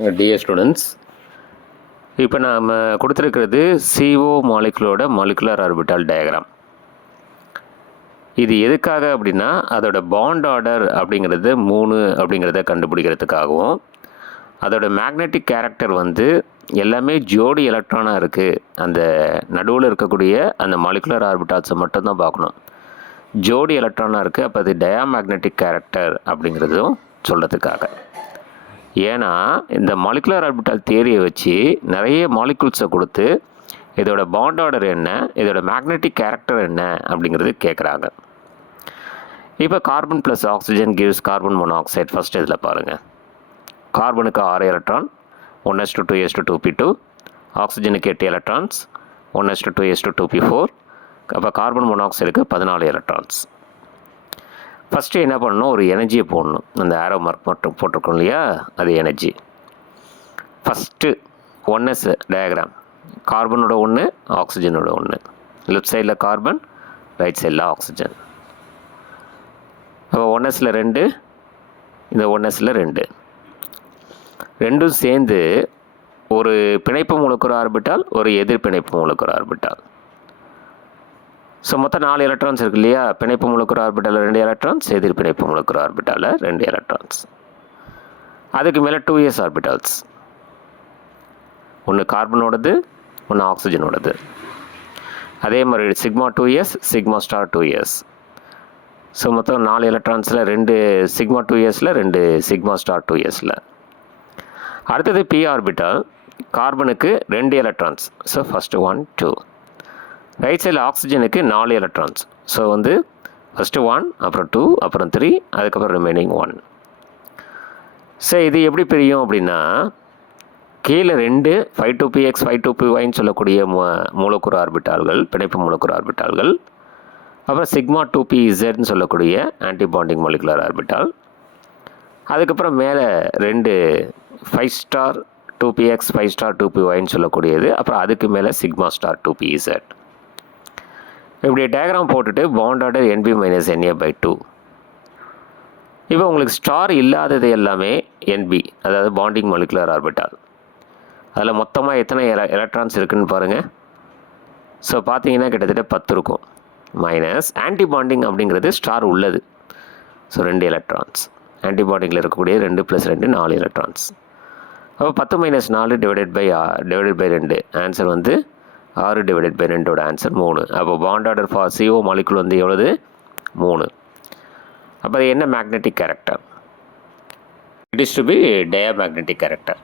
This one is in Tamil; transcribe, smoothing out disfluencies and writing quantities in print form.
Dear students, இப்போ நாம் கொடுத்துருக்கிறது CO மாலிகுலோட மாலிகுலர் ஆர்பிட்டால் டயக்ராம். இது எதுக்காக அப்படின்னா அதோட பாண்ட் ஆர்டர் அப்படிங்கிறது 3 அப்படிங்கிறத கண்டுபிடிக்கிறதுக்காகவும், அதோட மேக்னெட்டிக் கேரக்டர் வந்து எல்லாமே ஜோடி எலக்ட்ரானாக இருக்குது. அந்த நடுவில் இருக்கக்கூடிய அந்த மாலிகுலர் ஆர்பிட்டால்ஸை மட்டும்தான் பார்க்கணும். ஜோடி எலக்ட்ரானாக இருக்குது, அப்போ அது டயாமேக்னெட்டிக் கேரக்டர் அப்படிங்கிறதும் சொல்கிறதுக்காக. ஏன்னா இந்த மாலிகுலர் ஆர்பிட்டால் தியரியை வச்சு நிறைய மாலிகுல்ஸை கொடுத்து இதோட பாண்ட் ஆர்டர் என்ன, இதோட மேக்னெட்டிக் கேரக்டர் என்ன அப்படிங்கிறது கேட்குறாங்க. இப்போ carbon plus oxygen gives carbon monoxide. First இதில் பாருங்கள், கார்பனுக்கு 6 எலக்ட்ரான் 1:2:2p2, ஆக்சிஜனுக்கு 8 எலக்ட்ரான்ஸ் 1:2:2p4. அப்போ கார்பன் மோனாக்சைடுக்கு 14 எலக்ட்ரான்ஸ். ஃபஸ்ட்டு என்ன பண்ணணும், ஒரு எனர்ஜியை போடணும். அந்த ஆரோ மார்க் மட்டும் போட்டிருக்கோம் இல்லையா, அது எனர்ஜி. ஃபஸ்ட்டு 1s டயக்ராம், கார்பனோட 1, ஆக்சிஜனோட 1. லெஃப்ட் சைடில் கார்பன், ரைட் சைடில் ஆக்சிஜன். அப்போ 1sல 2, இந்த 1sல 2, ரெண்டும் சேர்ந்து ஒரு பிணைப்பு மூலக்கூறு ஆர்பிட்டால், ஒரு எதிர் பிணைப்பு மூலக்கூறு ஆர்பிட்டால். ஸோ மொத்தம் 4 எலக்ட்ரான்ஸ் இருக்கு இல்லையா, பிணைப்பு மூலக்கூறு ஆர்பிட்டாலில் 2 எலக்ட்ரான்ஸ், எதிர் பிணைப்பு மூலக்கூறு ஆர்பிட்டாலில் 2 எலக்ட்ரான்ஸ். அதுக்கு மேலே 2s ஆர்பிட்டால்ஸ், ஒன்று கார்பனோடது, ஒன்று ஆக்சிஜனோடது. அதே மாதிரி sigma 2s, sigma star 2s. So மொத்தம் 4 எலக்ட்ரான்ஸில் 2 சிக்மா 2sல, 2 சிக்மா ஸ்டார் 2sல. அடுத்தது p ஆர்பிட்டால், கார்பனுக்கு 2 எலக்ட்ரான்ஸ். So first 1, 2. ரைட் சைடில் ஆக்சிஜனுக்கு 4 எலக்ட்ரான்ஸ். ஸோ வந்து ஃபஸ்ட்டு 1, அப்புறம் 2, அப்புறம் 3, அதுக்கப்புறம் ரிமைனிங் 1. ஸோ இது எப்படி பிரியும் அப்படின்னா, கீழே 2 5-2px 5-2pyன்னு சொல்லக்கூடிய மூலக்கூறு ஆர்பிட்டால்கள், பிணைப்பு மூலக்கூறு ஆர்பிட்டால்கள். அப்புறம் சிக்மா 2pzன்னு சொல்லக்கூடிய ஆன்டிபாண்டிங் மாலிகுலர் ஆர்பிட்டால். அதுக்கப்புறம் மேலே 2 5 ஸ்டார் 2px 5 ஸ்டார் 2pyன்னு சொல்லக்கூடியது. அப்புறம் அதுக்கு மேலே சிக்மா ஸ்டார் 2pz. இப்படி டயக்ராம் போட்டுட்டு பாண்ட் ஆர்டர் NB-NA/2. இப்போ உங்களுக்கு ஸ்டார் இல்லாதது எல்லாமே NB, அதாவது பாண்டிங் மாலிகுலர் ஆர்பிட்டால். அதில் மொத்தமாக எத்தனை எலக்ட்ரான்ஸ் இருக்குதுன்னு பாருங்கள். ஸோ பார்த்தீங்கன்னா கிட்டத்தட்ட 10 இருக்கும். மைனஸ் ஆன்டிபாண்டிங் அப்படிங்கிறது ஸ்டார் உள்ளது. So 2 electrons. ஆன்டிபாண்டிங்கில் இருக்கக்கூடிய 2 + 2 4 எலக்ட்ரான்ஸ். அப்போ 10 - 4 டிவைடட் பை 2. ஆன்சர் வந்து 6/2 ஆன்சர் 3. அப்போ bond order for CO molecule வந்து எவ்வளவு? 3. அப்போ அது என்ன magnetic character? It is to be diamagnetic character.